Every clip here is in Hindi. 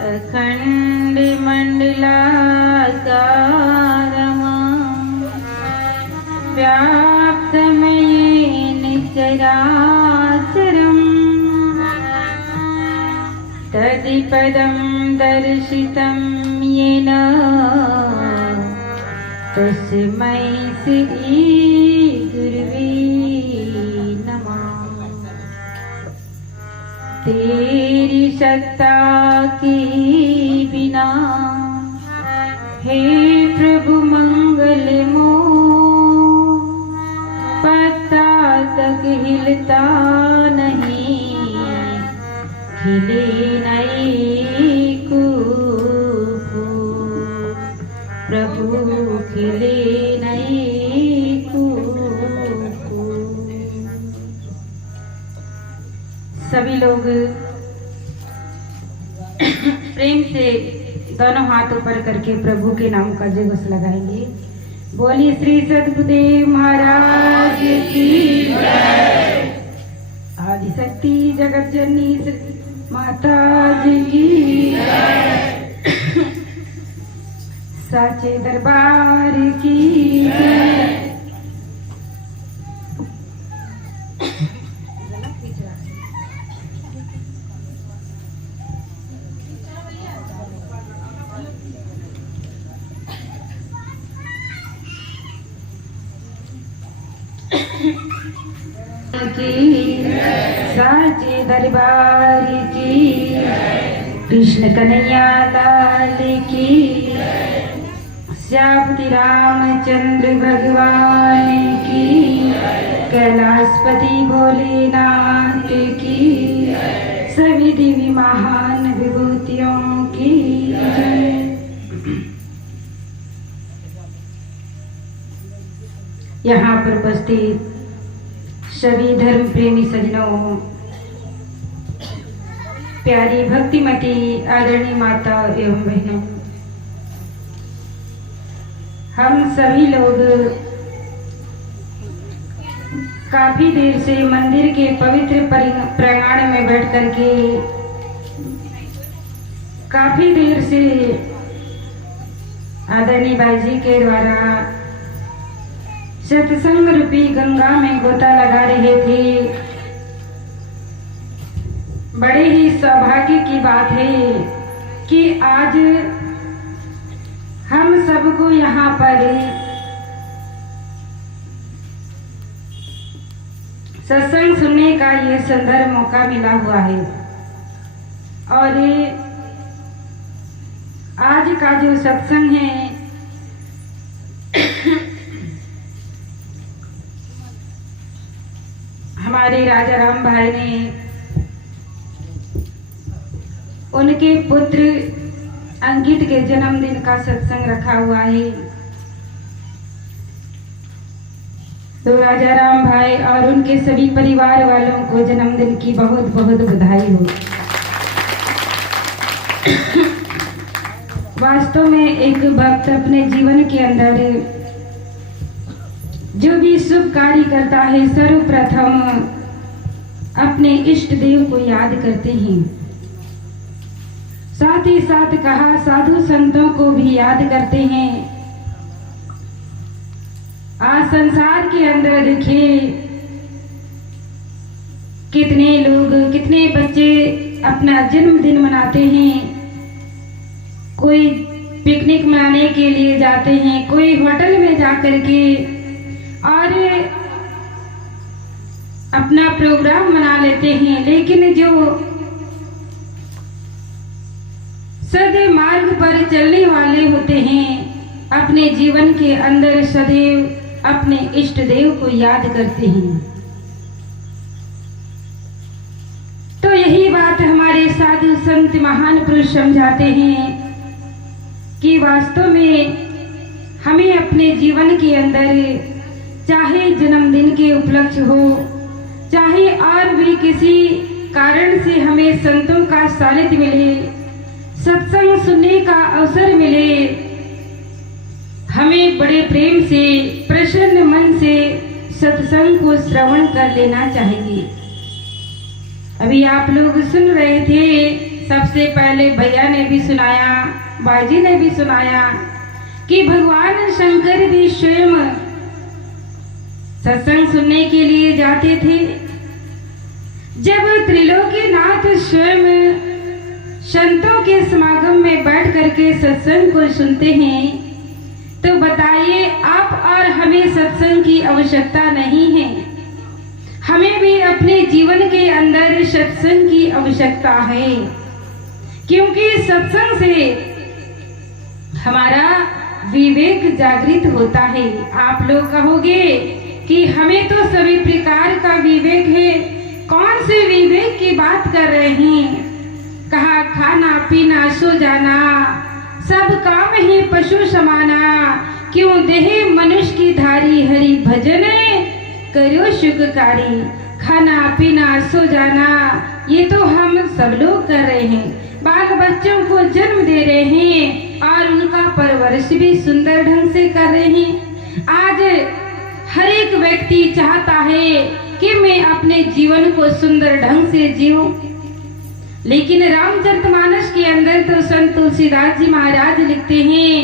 अखण्डमण्डलाकारम् व्याप्तमयेन चराचरम् तत्पदं दर्शितं येन तस्मै श्री गुरुवे नमः। तेरी सत्ता के बिना हे प्रभु मंगल मोह पत्ता तक हिलता नहीं, खिले नहीं कुकू प्रभु खिले नहीं कुकू। सभी लोग प्रेम से दोनों हाथ ऊपर करके प्रभु के नाम का जय घोष लगाएंगे। बोलिए श्री सद्गुरुदेव महाराज की जय। आदिशक्ति जगत जननी माता जी की जय। साचे दरबार की जय। साचे दरबार की कृष्ण कन्हैया लाल की श्यामति रामचंद्र भगवान की कैलाशपति भोलेनाथ की सभी देवी महान विभूतियों की जय। यहाँ पर उपस्थित सभी धर्म प्रेमी सज्जनों, प्यारी भक्तिमती आदरणीय माता एवं बहनों, हम सभी लोग काफी देर से मंदिर के पवित्र प्रांगण में बैठ करके काफी देर से आदरणीय भाई जी के द्वारा सत्संग रूपी गंगा में गोता लगा रहे थे। बड़े ही सौभाग्य की बात है कि आज हम सबको यहाँ पर सत्संग सुनने का ये सुंदर मौका मिला हुआ है। और आज का जो सत्संग है हमारे राजा राम भाई ने उनके पुत्र अंकित के जन्मदिन का सत्संग रखा हुआ है। तो राजा राम भाई और उनके सभी परिवार वालों को जन्मदिन की बहुत बहुत बधाई हो। वास्तव में एक भक्त अपने जीवन के अंदर जो भी शुभ कार्य करता है सर्वप्रथम अपने इष्ट देव को याद करते हैं। साथ ही साथ कहा साधु संतों को भी याद करते हैं। आज संसार के अंदर देखिए कितने लोग कितने बच्चे अपना जन्मदिन मनाते हैं। कोई पिकनिक मनाने के लिए जाते हैं, कोई होटल में जाकर के और अपना प्रोग्राम मना लेते हैं। लेकिन जो सदैव मार्ग पर चलने वाले होते हैं अपने जीवन के अंदर सदैव अपने इष्ट देव को याद करते हैं। तो यही बात हमारे साधु संत महान पुरुष समझाते हैं कि वास्तव में हमें अपने जीवन के अंदर चाहे जन्मदिन के उपलक्ष्य हो, चाहे और भी किसी कारण से हमें संतों का सानिध्य मिले, सत्संग सुनने का अवसर मिले, हमें बड़े प्रेम से प्रसन्न मन से सत्संग को श्रवण कर लेना चाहिए। अभी आप लोग सुन रहे थे सबसे पहले भैया ने भी सुनाया, बाजी ने भी सुनाया कि भगवान शंकर भी स्वयं सत्संग सुनने के लिए जाते थे। जब त्रिलोकीनाथ स्वयं संतों के समागम में बैठ करके सत्संग को सुनते हैं, तो बताइए आप और हमें सत्संग की आवश्यकता नहीं है। हमें भी अपने जीवन के अंदर सत्संग की आवश्यकता है, क्योंकि सत्संग से हमारा विवेक जागृत होता है। आप लोग कहोगे कि हमें तो सभी प्रकार का विवेक है, कौन से विवेक की बात कर रहे हैं? कहा खाना पीना सो जाना सब काम ही पशु समाना, क्यों देहे मनुष्य की धारी, हरि भजन करो सुखकारी। खाना पीना सो जाना ये तो हम सब लोग कर रहे हैं, बाल बच्चों को जन्म दे रहे हैं और उनका परवरिश भी सुंदर ढंग से कर रहे हैं। आज हर एक व्यक्ति चाहता है कि मैं अपने जीवन को सुंदर ढंग से जीऊं, लेकिन रामचरितमानस के अंदर तो संत तुलसीदास जी महाराज लिखते हैं,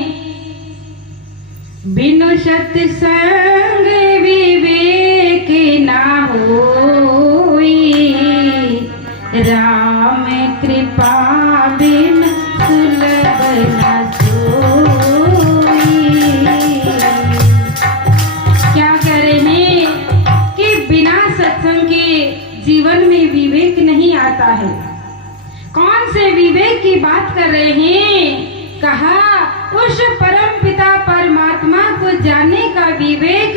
बिनु सत्संग विवेक ना होई, राम कृपा बिन सुलभ ना सोई। क्या कह रहे हैं कि बिना सत्संग के जीवन में विवेक नहीं आता है। कौन से विवेक की बात कर रहे हैं? कहा उस परम पिता परमात्मा को जानने का विवेक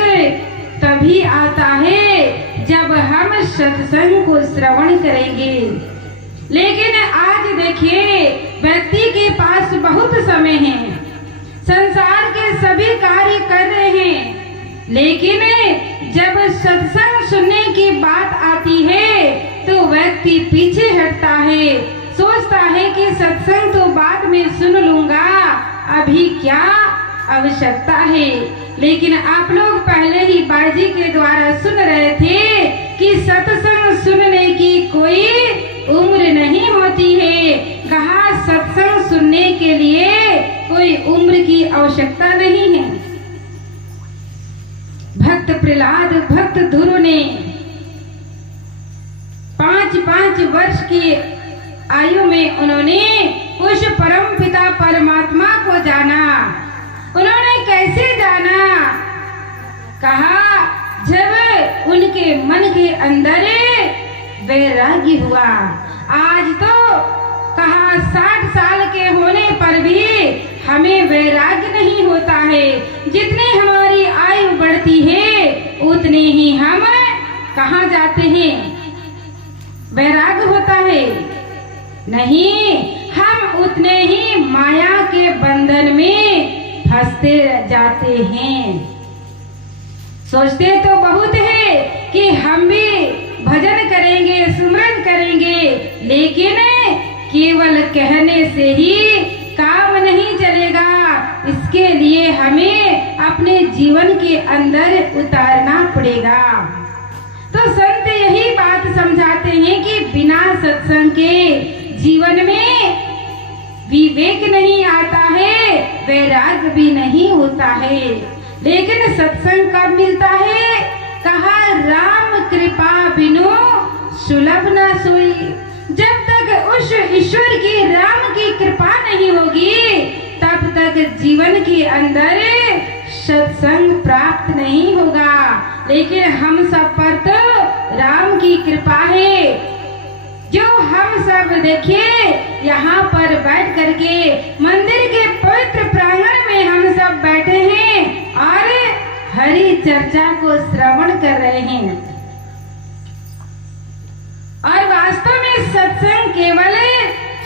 तभी आता है जब हम सत्संग को श्रवण करेंगे। लेकिन आज देखिए, व्यक्ति के पास बहुत समय है, संसार के सभी कार्य कर रहे हैं, लेकिन जब सत्संग सुनने की बात आती है तो व्यक्ति पीछे हटता है, सोचता है कि सत्संग तो बाद में सुन लूंगा, अभी क्या आवश्यकता है। लेकिन आप लोग पहले ही बाजी के द्वारा सुन रहे थे कि सत्संग सुनने की कोई उम्र नहीं होती है। कहा सत्संग सुनने के लिए कोई उम्र की आवश्यकता नहीं है। भक्त प्रहलाद, भक्त ध्रुव ने 5-5 वर्ष की आयु में उन्होंने उस परम पिता परमात्मा को जाना। उन्होंने कैसे जाना? कहा जब उनके मन के अंदर वैराग्य हुआ। आज तो कहा 60 साल के होने पर भी हमें वैराग्य नहीं होता है। जितनी हमारी आयु बढ़ती है उतने ही हम कहाँ जाते हैं? वैराग्य होता है नहीं, हम उतने ही माया के बंधन में फंसते जाते हैं। सोचते तो बहुत है कि हम भी भजन करेंगे, सुमरन करेंगे, लेकिन केवल कहने से ही काम नहीं चलेगा। इसके लिए हमें अपने जीवन के अंदर उतारना पड़ेगा। तो संत यही बात समझाते हैं कि बिना सत्संग के जीवन में विवेक नहीं आता है, वैराग्य भी नहीं होता है। लेकिन सत्संग कब मिलता है? कहा राम कृपा बिनु सुलभ ना सोई। जब तक उस ईश्वर की, राम की कृपा नहीं होगी तब तक जीवन के अंदर सत्संग प्राप्त नहीं होगा। लेकिन हम सब पर तो राम की कृपा है, जो हम सब देखिए यहाँ पर बैठ करके मंदिर के पवित्र प्रांगण में हम सब बैठे हैं और हरि चर्चा को श्रवण कर रहे हैं। और वास्तव में सत्संग केवल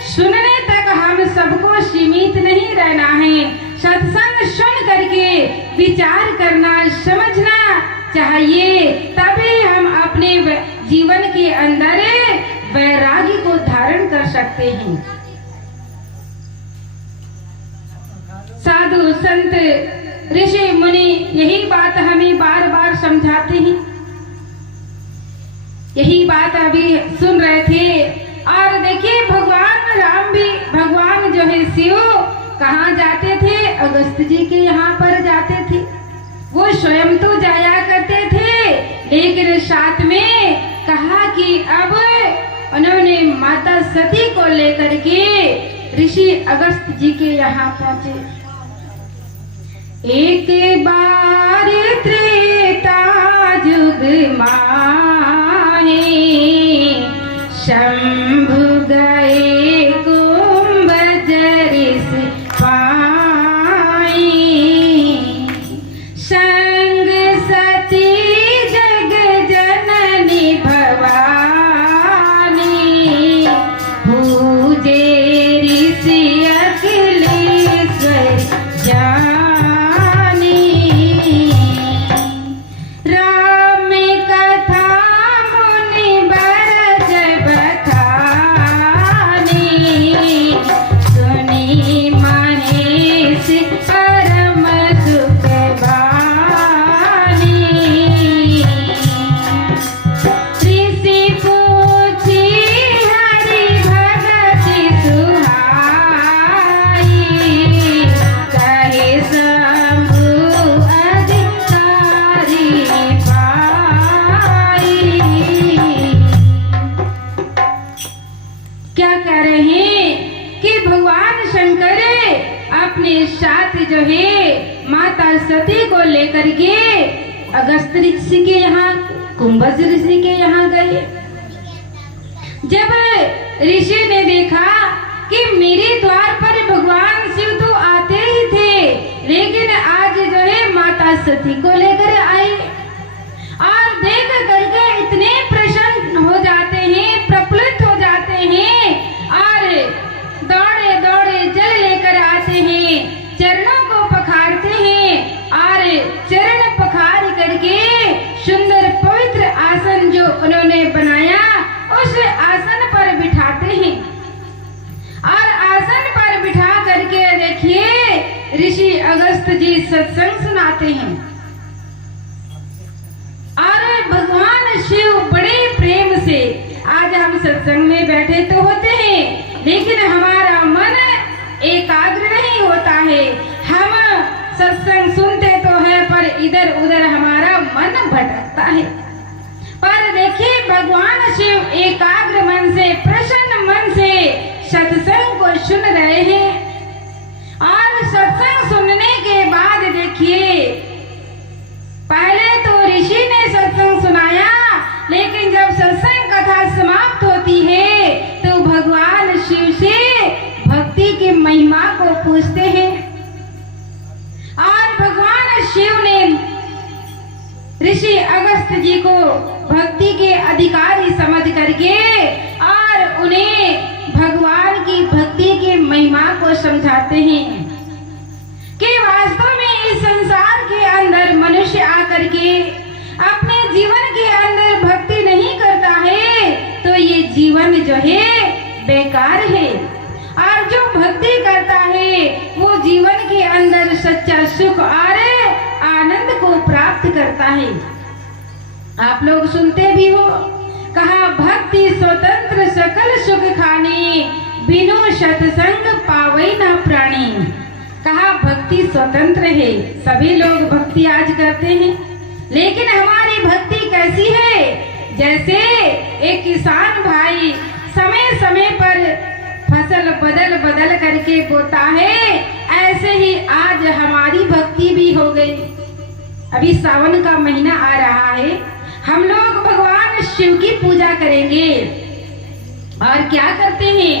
सुनने तक हम सबको सीमित नहीं रहना है। सत्संग सुन करके विचार करना, समझना चाहिए, तभी हम अपने जीवन के अंदर वैराग्य को धारण कर सकते हैं। साधु संत ऋषि मुनि यही बात हमें बार बार समझाते हैं। यही बात अभी सुन रहे थे। और देखिए भगवान भगवान राम भी, भगवान जो है शिव कहाँ जाते थे? अगस्त जी के यहाँ पर जाते थे। वो स्वयं तो जाया करते थे, लेकिन साथ में कहा कि अब उन्होंने माता सती को लेकर के ऋषि अगस्त जी के यहाँ पहुंचे। एक बार त्रेता युग माहे शंभु गए कुंभ जरिस पाए, संग सती जग जननी भवानी, पूजे ऋषि अखिलेश्वर जानी। राम कथा मुनि बरज बखानी, सुनी महेश परम सुख बानी। ऋषि पूछी हरि भगति सुहाई, कहे शंभु अधिकारी पाई। क्या कह रहे हैं कि भगवान शंकर अपने साथ जो है माता सती को लेकर के अगस्त ऋषि के यहाँ, कुंभज ऋषि के यहाँ गए। जब ऋषि ने देखा कि मेरे द्वार पर भगवान शिव तो आते ही थे, लेकिन आज जो है माता सती को लेकर आए, और देख करके इतने प्रसन्न हो जाते हैं, प्रफुल्लित हो जाते हैं, और दौड़े दौड़े जल लेकर आते हैं, चरणों को पखारते हैं, और चरण पखार करके सुंदर पवित्र आसन जो उन्होंने बनाया उस आसन पर बिठाते हैं। और आसन पर बिठा करके देखिए ऋषि अगस्त जी सत्संग सुनाते हैं। और भगवान शिव बड़े प्रेम से, आज हम सत्संग में बैठे तो होते हैं, लेकिन हमारा मन एकाग्र नहीं होता है। हम सत्संग सुनते तो है, पर इधर उधर हमारा मन भटकता है। पर देखिए भगवान शिव एकाग्र मन से, प्रसन्न मन से सत्संग को सुन रहे हैं। और सत्संग सुनने के बाद देखिए, पहले तो ऋषि ने सत्संग सुनाया, लेकिन जब सत्संग कथा समाप्त होती है तो भगवान शिव से भक्ति की महिमा को पूछते हैं। और भगवान शिव ने ऋषि अगस्त जी को भक्ति के अधिकारी समझ करके और उन्हें भगवान की भक्ति की महिमा को समझाते हैं कि वास्तव में इस संसार के अंदर मनुष्य आकर के अपने जीवन के अंदर भक्ति नहीं करता है तो ये जीवन जो है बेकार है, और जो भक्ति करता है वो जीवन के अंदर सच्चा सुख और आनंद को प्राप्त करता है। आप लोग सुनते भी हो, कहा भक्ति स्वतंत्र सकल सुख खानी, बिनु सत्संग पावई न प्राणी। कहा भक्ति स्वतंत्र है, सभी लोग भक्ति आज करते हैं, लेकिन हमारी भक्ति कैसी है? जैसे एक किसान भाई समय समय पर फसल बदल बदल करके बोता है, ऐसे ही आज हमारी भक्ति भी हो गई। अभी सावन का महीना आ रहा है, हम लोग भगवान शिव की पूजा करेंगे, और क्या करते हैं?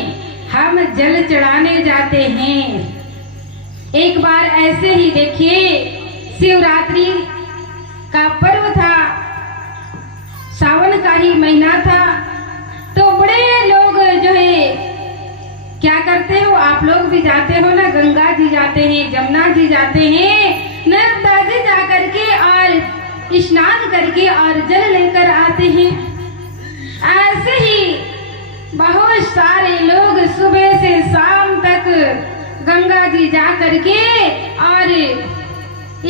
हम जल चढ़ाने जाते हैं। एक बार ऐसे ही देखिए, शिवरात्रि का पर्व था, सावन का ही महीना था, तो बड़े लोग जो है क्या करते हो, आप लोग भी जाते हो ना, गंगा जी जाते हैं, जमुना जी जाते हैं, नर्मदा जी जा करके और स्नान करके और जल लेकर आते हैं। ऐसे ही बहुत सारे लोग सुबह से शाम तक गंगा जी जा करके और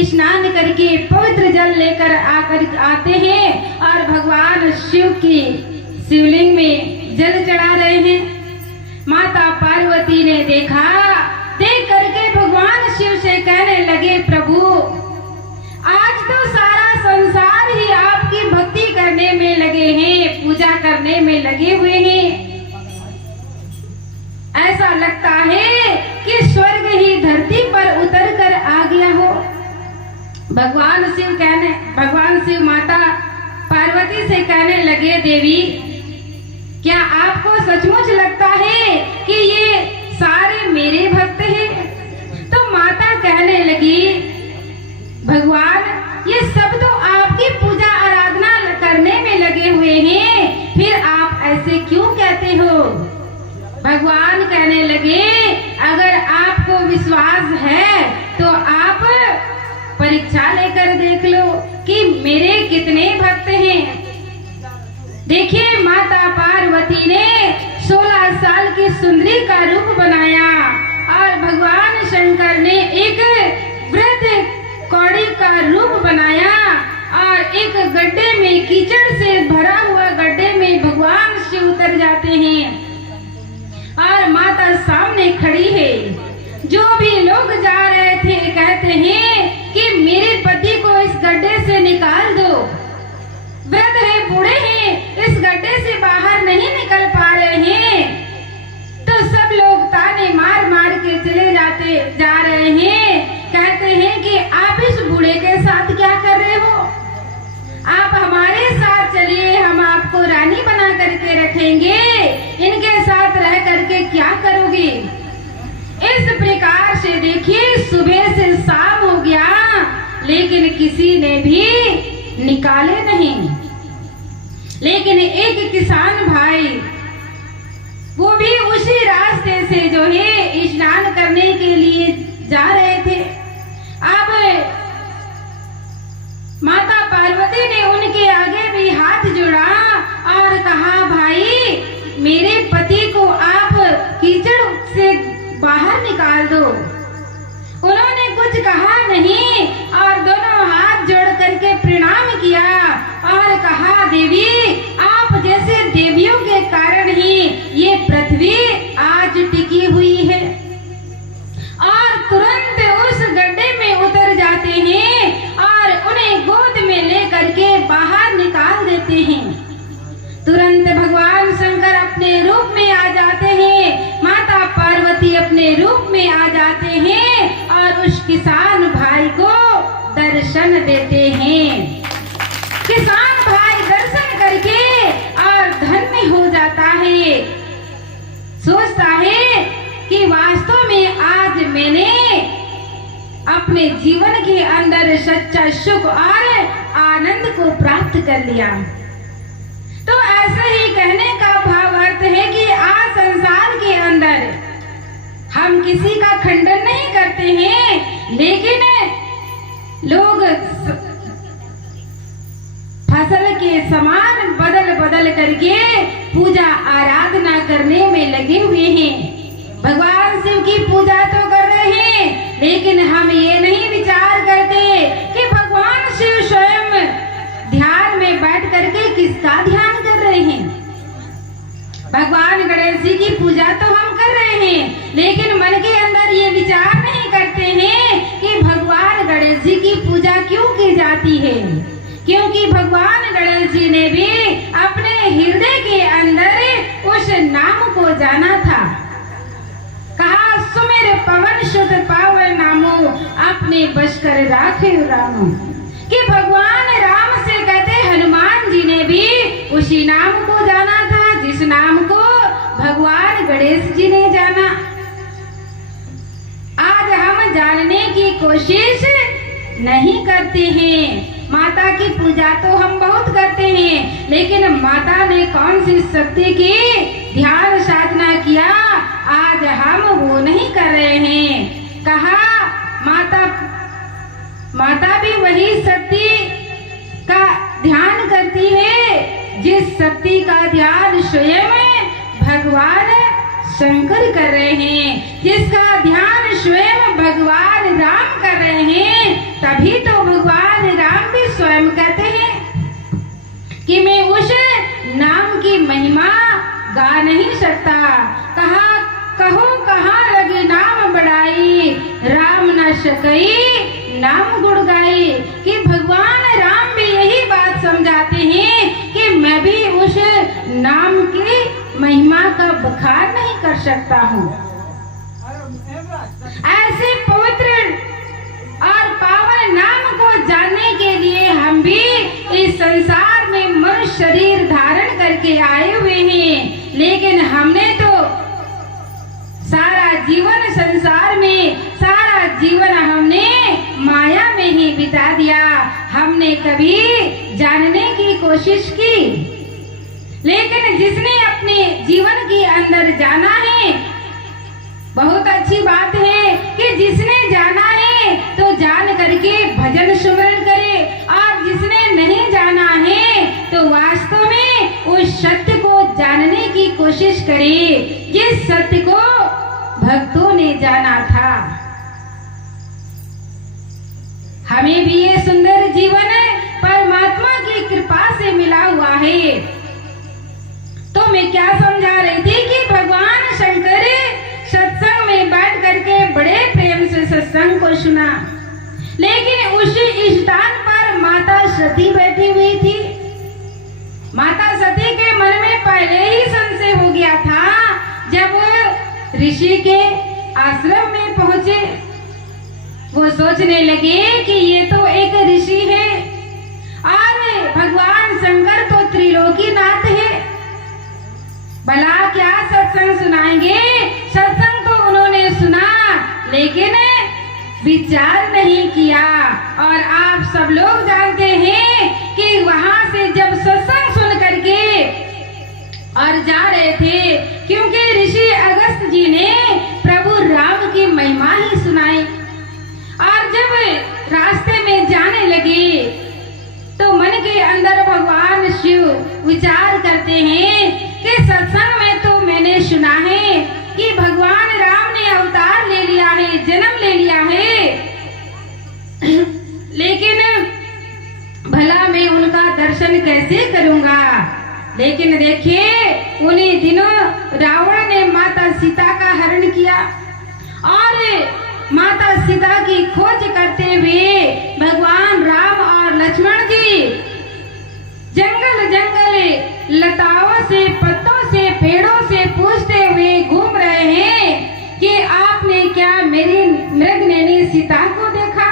स्नान करके पवित्र जल लेकर आकर आते हैं और भगवान शिव की शिवलिंग में जल चढ़ा रहे हैं। माता पार्वती ने देखा। देख करके भगवान शिव से कहने लगे, प्रभु आज तो सारा संसार ही आपकी भक्ति करने में लगे हैं, पूजा करने में लगे हुए हैं। ऐसा लगता है कि स्वर्ग ही धरती पर उतर कर आ गया हो। भगवान शिव माता पार्वती से कहने लगे, देवी क्या आपको सचमुच लगता है कि ये सारे मेरे भक्त हैं? तो माता कहने लगी, भगवान ये सब तो आपकी पूजा आराधना करने में लगे हुए हैं, फिर आप ऐसे क्यों कहते हो? भगवान कहने लगे, अगर आपको विश्वास है तो आप परीक्षा लेकर देख लो कि मेरे कितने भक्त हैं। देखिए माता पार्वती ने 16 साल की सुंदरी का रूप बनाया और भगवान शंकर ने एक वृद्ध कौड़ी का रूप बनाया और एक गड्ढे में, कीचड़ से भरा हुआ गड्ढे में भगवान शिव उतर जाते हैं और माता सामने खड़ी है। जो भी लोग जा रहे थे कहते हैं कि मेरे पति को इस गड्ढे से निकाल दो, वृद्ध है, बूढ़े हैं, इस गड्ढे से बाहर नहीं निकल पा रहे हैं। तो सब लोग ताने मार मार के चले जा रहे हैं। कहते हैं कि आप इस बूढ़े के साथ क्या कर रहे हो? आप हमारे साथ चलिए, हम आपको रानी बना करके रखेंगे, इनके साथ रह करके क्या करोगे? इस प्रकार से देखिए सुबह से शाम हो गया, लेकिन किसी ने भी निकाले नहीं। लेकिन एक किसान भाई, वो भी उसी रास्ते से जो है स्नान करने के लिए जा रहे थे। अब माता पार्वती ने उनके आगे भी हाथ जोड़ा और कहा, भाई मेरे पति को आप कीचड़ से बाहर निकाल दो। उन्होंने कुछ कहा नहीं और दोनों हाथ जोड़ करके प्रणाम किया और कहा, देवी आप जैसे देवियों के कारण ही ये पृथ्वी आज टिकी हुई है। और तुरंत उस गड्ढे में उतर जाते हैं और उन्हें गोद में लेकर के बाहर निकाल देते हैं। तुरंत भगवान शंकर अपने रूप में आ जाते हैं, माता पार्वती अपने रूप में आ जाते हैं और उस किसान भाई को दर्शन देते हैं। किसान भाई दर्शन करके और धन्य हो जाता है, सोचता है कि वास्तव में आज मैंने अपने जीवन के अंदर सच्चा सुख और आनंद को प्राप्त कर लिया। तो ऐसे ही कहने का भाव अर्थ है कि आज संसार के अंदर हम किसी का खंडन नहीं करते हैं, लेकिन लोग फसल के समान बदल बदल करके पूजा आराधना करने में लगे हुए हैं। भगवान शिव की पूजा तो कर रहे हैं, लेकिन हम ये नहीं विचार करते कि भगवान शिव स्वयं ध्यान में बैठ करके किसका ध्यान कर रहे हैं। भगवान गणेश जी की पूजा तो हम कर रहे हैं, लेकिन मन के अंदर ये विचार नहीं करते हैं कि भगवान गणेश जी की पूजा क्यों की जाती है। क्योंकि भगवान गणेश जी ने भी अपने हृदय के अंदर उस नाम को जाना था। कहा, सुमेर पवन सुत पावन नामो, अपने बस कर राखे रामो। कि भगवान राम से कहते हनुमान जी ने भी उसी नाम को जाना था जिस नाम को भगवान गणेश जी ने जाना। आज हम जानने की कोशिश नहीं करते हैं। माता की पूजा तो हम बहुत करते हैं, लेकिन माता ने कौन सी शक्ति की ध्यान साधना किया, आज हम वो नहीं कर रहे हैं। कहा, माता भी वही शक्ति का ध्यान करती है जिस शक्ति का ध्यान स्वयं भगवान शंकर कर रहे हैं, जिसका ध्यान स्वयं भगवान राम कर रहे हैं। तभी तो भगवान राम भी स्वयं कहते हैं कि मैं उस नाम की महिमा गा नहीं सकता। कहा, कहो कहाँ लगी नाम बढ़ाई, राम न सकई नाम गुण गाई। कि भगवान राम भी यही बात समझाते हैं कि मैं भी उस नाम की महिमा का बखान नहीं कर सकता हूँ। ऐसे पवित्र और पावन नाम को जानने के लिए हम भी इस संसार में मनुष्य शरीर धारण करके आए हुए हैं। लेकिन हमने तो सारा जीवन संसार में, सारा जीवन हमने माया में ही बिता दिया। हमने कभी जानने की कोशिश की, लेकिन जिसने अपने जीवन के अंदर जाना है, बहुत अच्छी बात है कि जिसने जाना है तो जान करके भजन सुमरन करे, और जिसने नहीं जाना है तो वास्तव में उस सत्य को जानने की कोशिश करे, जिस सत्य को भक्तों ने जाना था। हमें भी ये सुंदर जीवन परमात्मा की कृपा से मिला हुआ है। तो मैं क्या समझा रही थी कि भगवान शंकर सत्संग में बैठ करके बड़े प्रेम से सत्संग को सुना, लेकिन उसी स्थान पर माता सती बैठी हुई थी। माता सती के मन में पहले ही संशय हो गया था। जब ऋषि के आश्रम में पहुंचे, वो सोचने लगे कि ये तो एक ऋषि है और भगवान शंकर तो त्रिलोकीनाथ है, भला क्या सत्संग सुनाएंगे। सत्संग तो उन्होंने सुना, लेकिन विचार नहीं किया। और आप सब लोग जानते हैं कि वहां से जब सत्संग सुन करके और जा रहे थे, क्योंकि ऋषि अगस्त जी ने प्रभु राम की महिमा ही सुनाई, और जब रास्ते में जाने लगे तो मन के अंदर भगवान शिव विचार करते हैं कि सत्संग में तो मैंने सुना है कि भगवान राम ने अवतार ले लिया है, जन्म ले लिया है, लेकिन भला मैं उनका दर्शन कैसे करूंगा। लेकिन देखिए, उन्हीं दिनों रावण ने माता सीता का हरण किया, और माता सीता की खोज करते हुए भगवान राम और लक्ष्मण जी जंगल जंगल लताओं से, पत्तों से, पेड़ों से पूछते हुए घूम रहे हैं कि आपने क्या मेरी मृगनयनी सीता को देखा।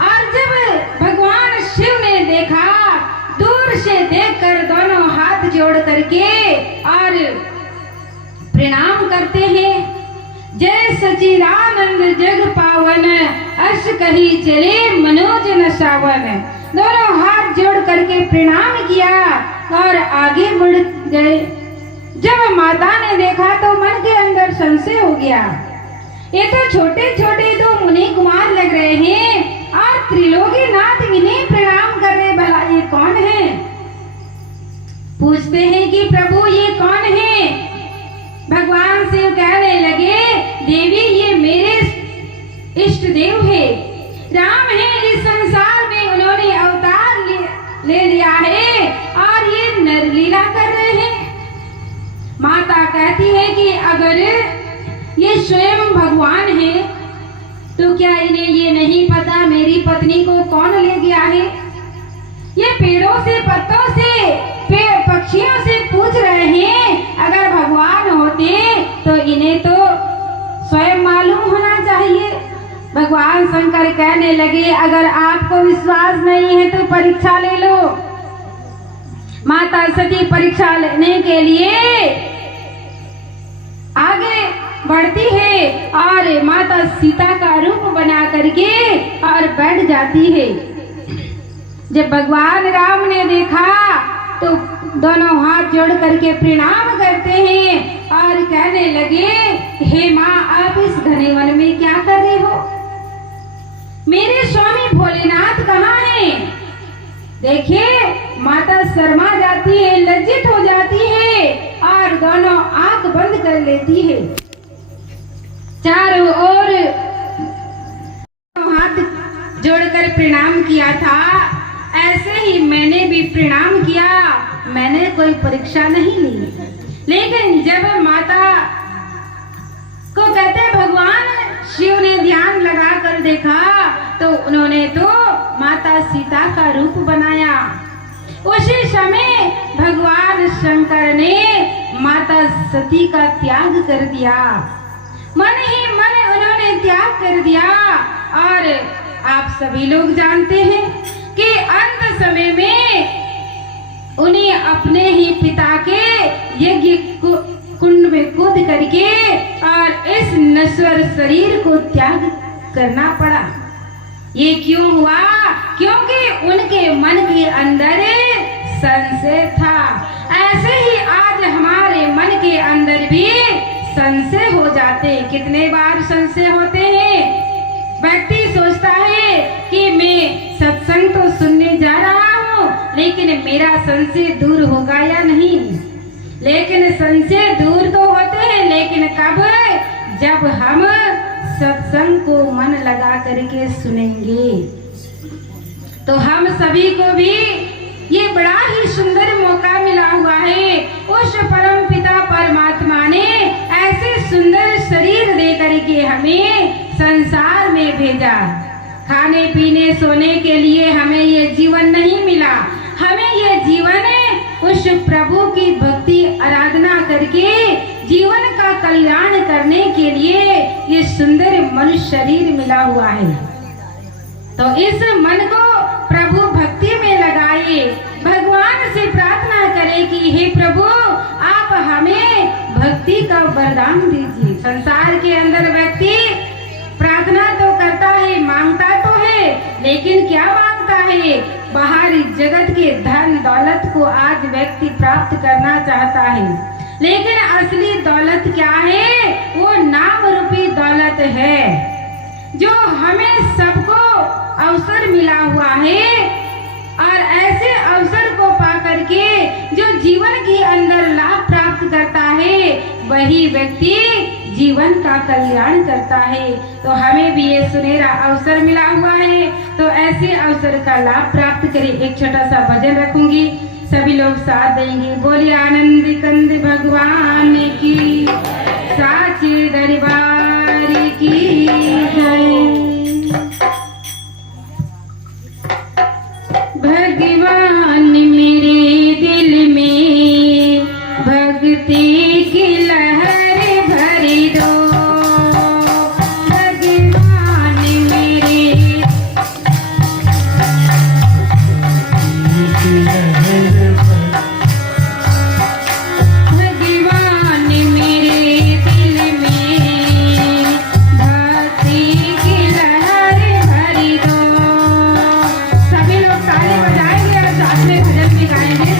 और जब भगवान शिव ने देखा, दूर से देखकर दोनों हाथ जोड़ करके और प्रणाम करते हैं, जय सचिदानंद जग पावन, अस कही चले मनोज न सावन। दोनों हाथ जोड़ करके प्रणाम किया और आगे बढ़ गए। जब माता ने देखा तो मन के अंदर संशय हो गया, ये तो छोटे छोटे दो मुनि कुमार लग रहे हैं और त्रिलोकीनाथ इन्हें प्रणाम कर रहे, भला ये कौन है। पूछते हैं कि प्रभु ये कौन है। भगवान शिव कहने लगे, देवी ये मेरे इष्ट देव है, राम है। इस संसार में उन्होंने अवतार ले लिया है और ये नरलीला कर रहे हैं। माता कहती है कि अगर ये स्वयं भगवान है तो क्या इन्हें ये नहीं पता मेरी पत्नी को कौन ले गया है। ये पेड़ों से, पत्तों से, पक्षियों से पूछ रहे हैं, अगर भगवान होते तो इन्हें तो स्वयं मालूम होना चाहिए। भगवान शंकर कहने लगे, अगर आपको विश्वास नहीं है तो परीक्षा ले लो। माता सती परीक्षा लेने के लिए आगे बढ़ती है और माता सीता का रूप बना करके और बैठ जाती है। जब भगवान राम ने देखा तो दोनों हाथ जोड़ करके प्रणाम करते हैं और कहने लगे, हे माँ, आप इस घने वन में क्या कर रहे हो। मेरे स्वामी भोलेनाथ कहाँ हैं। देखिए, माता शर्मा जाती है, लज्जित हो जाती है और दोनों आंख बंद कर लेती है। चारों ओर हाथ जोड़कर प्रणाम किया था, ऐसे ही मैंने भी प्रणाम किया। मैंने कोई परीक्षा नहीं ली, लेकिन जब माता देखा तो उन्होंने तो माता सीता का रूप बनाया। उसी समय भगवान शंकर ने माता सती का त्याग कर दिया। मन ही मन उन्होंने त्याग कर दिया। और आप सभी लोग जानते हैं कि अंत समय में उन्हें अपने ही पिता के यज्ञ कुंड में कूद करके और इस नश्वर शरीर को त्याग करना पड़ा। ये क्यों हुआ? क्योंकि उनके मन के अंदर संशय था। ऐसे ही आज हमारे मन के अंदर भी संशय हो जाते। कितने बार संशय होते हैं? व्यक्ति सोचता है कि मैं सत्संग तो सुनने जा रहा हूँ, लेकिन मेरा संशय दूर होगा या नहीं। लेकिन संशय दूर तो होते हैं, लेकिन कब? जब हम सत्संग को मन लगा करके सुनेंगे। तो हम सभी को भी ये बड़ा ही सुंदर मौका मिला हुआ है। उस परम पिता परमात्मा ने ऐसे सुंदर शरीर दे करके हमें संसार में भेजा। खाने पीने सोने के लिए हमें ये जीवन नहीं मिला। हमें ये जीवन उस प्रभु की भक्ति आराधना करके जीवन का कल्याण करने के लिए ये सुंदर मनुष्य शरीर मिला हुआ है। तो इस मन को प्रभु भक्ति में लगाइए। भगवान से प्रार्थना करें कि हे प्रभु, आप हमें भक्ति का वरदान दीजिए। संसार के अंदर व्यक्ति प्रार्थना तो करता है, मांगता तो है, लेकिन क्या मांगता है? बाहरी जगत के धन दौलत को आज व्यक्ति प्राप्त करना चाहता है, लेकिन असली दौलत क्या है? वो नाम रूपी दौलत है जो हमें सबको अवसर मिला हुआ है। और ऐसे अवसर को पा करके जो जीवन के अंदर लाभ प्राप्त करता है, वही व्यक्ति जीवन का कल्याण करता है। तो हमें भी ये सुनहरा अवसर मिला हुआ है, तो ऐसे अवसर का लाभ प्राप्त करें। एक छोटा सा भजन रखूंगी, सभी लोग साथ देंगे। बोलिए आनंद कंद भगवान की, साचे दरबार की जय। भगवान मेरे दिल में भक्ति की लहर भर दो। भगवान मेरे भगवान मेरे दिल में भक्ति की लहर भर दो। सभी लोग ताली बजाएंगे और साथ में भजन भी गाएंगे।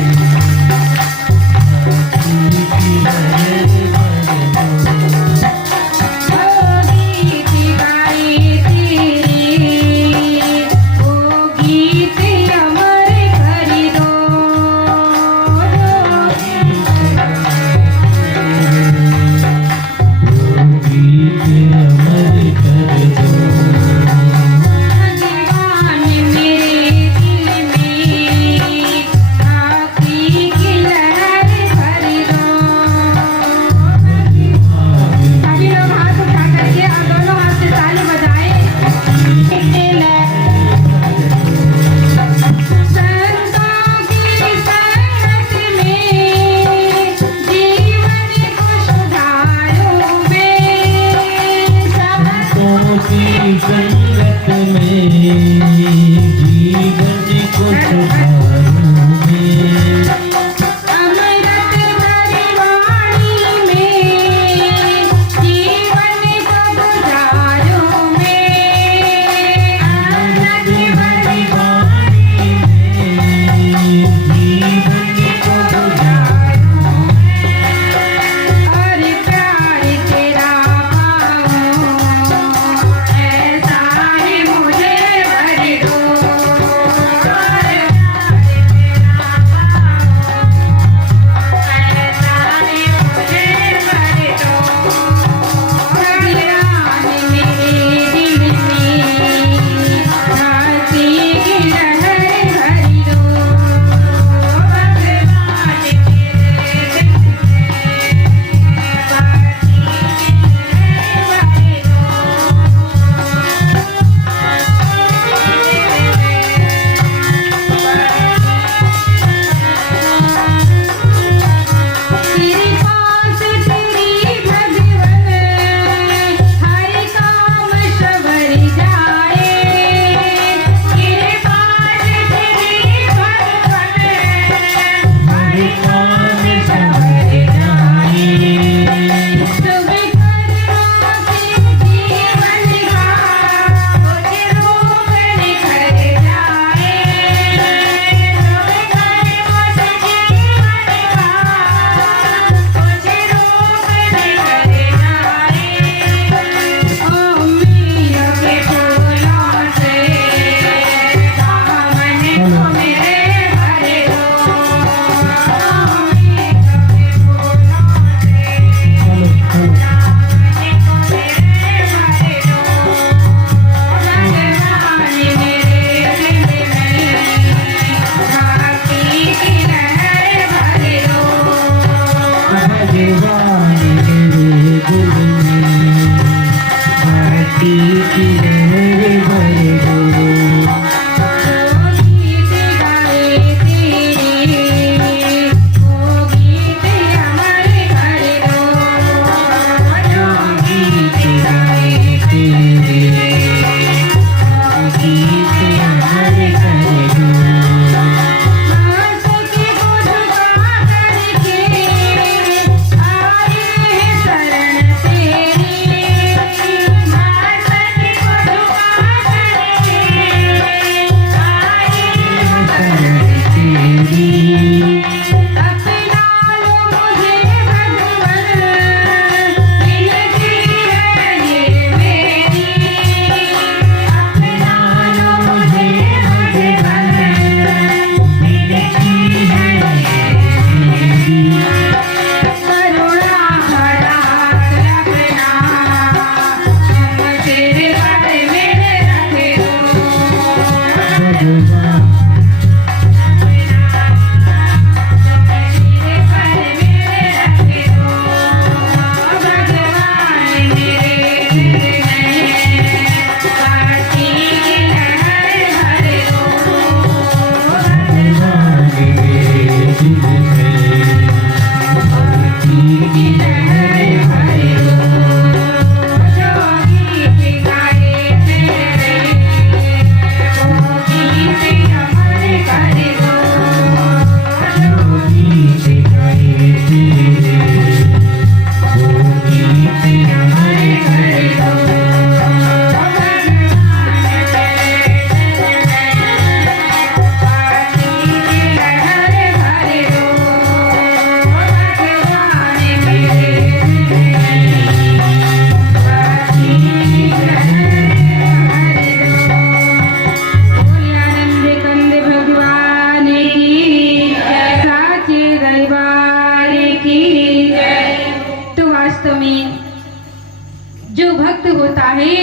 जो भक्त होता है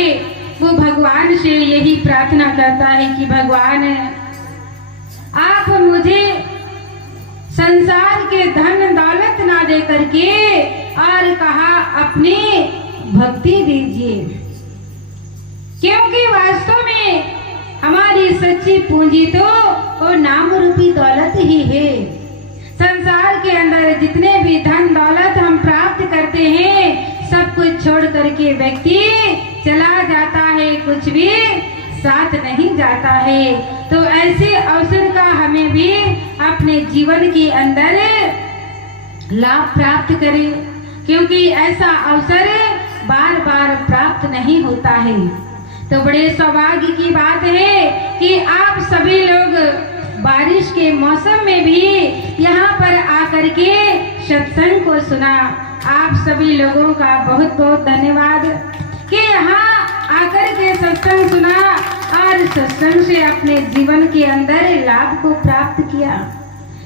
वो भगवान से यही प्रार्थना करता है कि भगवान आप मुझे संसार के धन दौलत ना दे करके और कहा अपनी भक्ति दीजिए, क्योंकि वास्तव में हमारी सच्ची पूंजी तो वो नाम रूपी दौलत ही है। संसार के अंदर जितने भी धन दौलत हम प्राप्त करते हैं सब कुछ छोड़ करके व्यक्ति चला जाता है, कुछ भी साथ नहीं जाता है। तो ऐसे अवसर का हमें भी अपने जीवन के अंदर लाभ प्राप्त करें, क्योंकि ऐसा अवसर बार बार प्राप्त नहीं होता है। तो बड़े सौभाग्य की बात है कि आप सभी लोग बारिश के मौसम में भी यहाँ पर आकर के सत्संग को सुना। आप सभी लोगों का बहुत बहुत धन्यवाद कि यहाँ आकर के सत्संग सुना और सत्संग से अपने जीवन के अंदर लाभ को प्राप्त किया।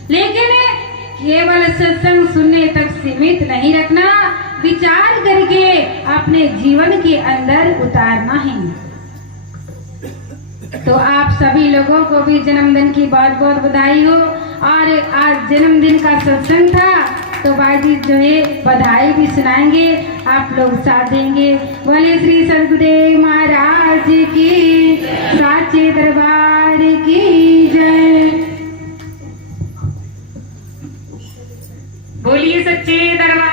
लेकिन केवल सत्संग सुनने तक सीमित नहीं रखना, विचार करके अपने जीवन के अंदर उतारना है। तो आप सभी लोगों को भी जन्मदिन की बहुत बहुत बधाई हो। और आज जन्मदिन का सत्संग था तो बाजी जो है बधाई भी सुनाएंगे, आप लोग साथ देंगे। बोले श्री सद्गुरुदेव महाराज की, साचे दरबार की जय। बोलिए सच्चे दरबार